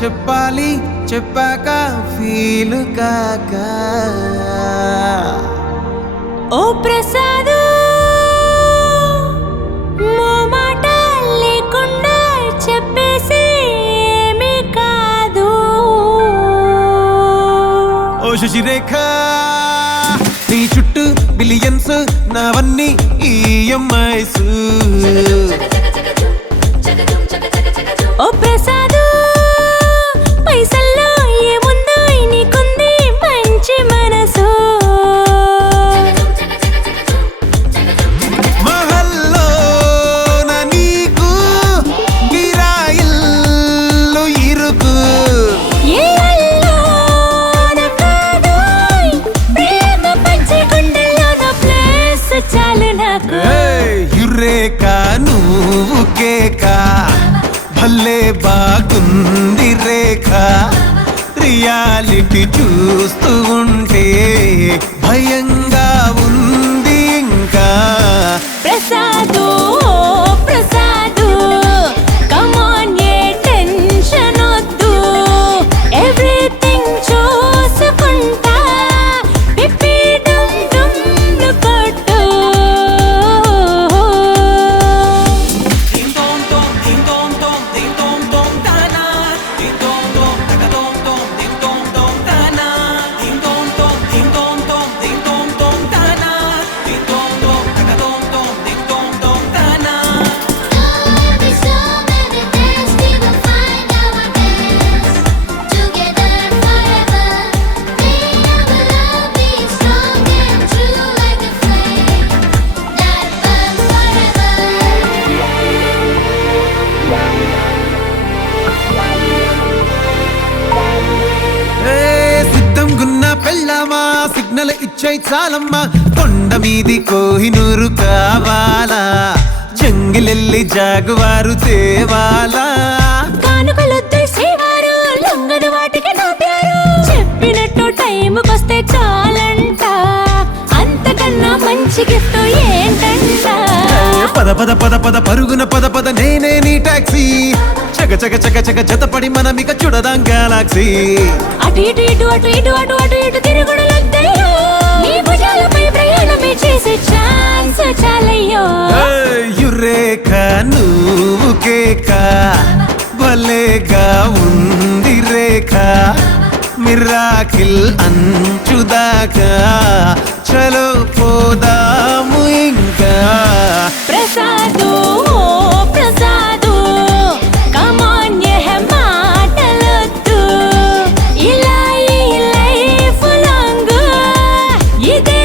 చెప్పాలి చెప్పాక ఫీలు కాక ఓ ప్రసాదు మాట లేకుండా చెప్పేసి ఏమీ కాదు. ఓ శశిరేఖ నీ చుట్టూ బిలియన్స్ నావన్నీ ఈఎంఐస్. ఓ ప్రసాదు పైసల్లో ఏముందో నీకుంది మంచి మనసు. మహల్లో నా నీకు గిరాయిల్లు ఇరుకు. ఏ అల్లోన కాదు ప్రేమ పంచే గుండెల్లోన ప్లేస్ చాలు నాకు. యురేక నువ్వు కేక భలే బాగుంది రేఖ. రియాలిటీ చూస్తూ ఉంటే భయంగా ఉంది ఇంకా. Prasad Prasad come on A tension వద్దు. ఎవ్రీథింగ్ చూసుకుంటా పిప్పి డుమ్ డుమ్ కొట్టు. సిద్ధంగున్న పెళ్ళామా సిగ్నల్ ఇచ్చే చాలమ్మా. కొండ మీది కోహినూరు కావాలా, జంగిలెల్లి జాగువారు తేవాలా. కానుకలొద్దు శ్రీవారు లొంగదు వాటికి నా పేరు. చెప్పినట్టు టైంకొస్తే చాలంట, అంతకన్నా మంచి గిఫ్ట్ ఏంటంట. పద పద పద పద పరుగున పద పద నేనే నీ టాక్సీ. చక చక చక చక జతపడి మనమిక చూడదాం గెలాక్సీ. అటు ఇటు ఇటు అటు ఇటు అటు అటు ఇటు తిరుగుడులొద్దయ్యో. నీ భుజాలపై ప్రయాణమే చేసే ఛాన్స్ చాలయ్యో. యురేక నువ్వు కేక భలేగా ఉంది రేఖ. మిరాకిల్ అంచుదాకా చలో పోదాము ఇంకా. ప్రసాదు ప్రసాదు కమ్ ఆన్ ఏ మాటలొద్దు. ఇలా ఈ లైఫ్ లాంగ్ ఇదే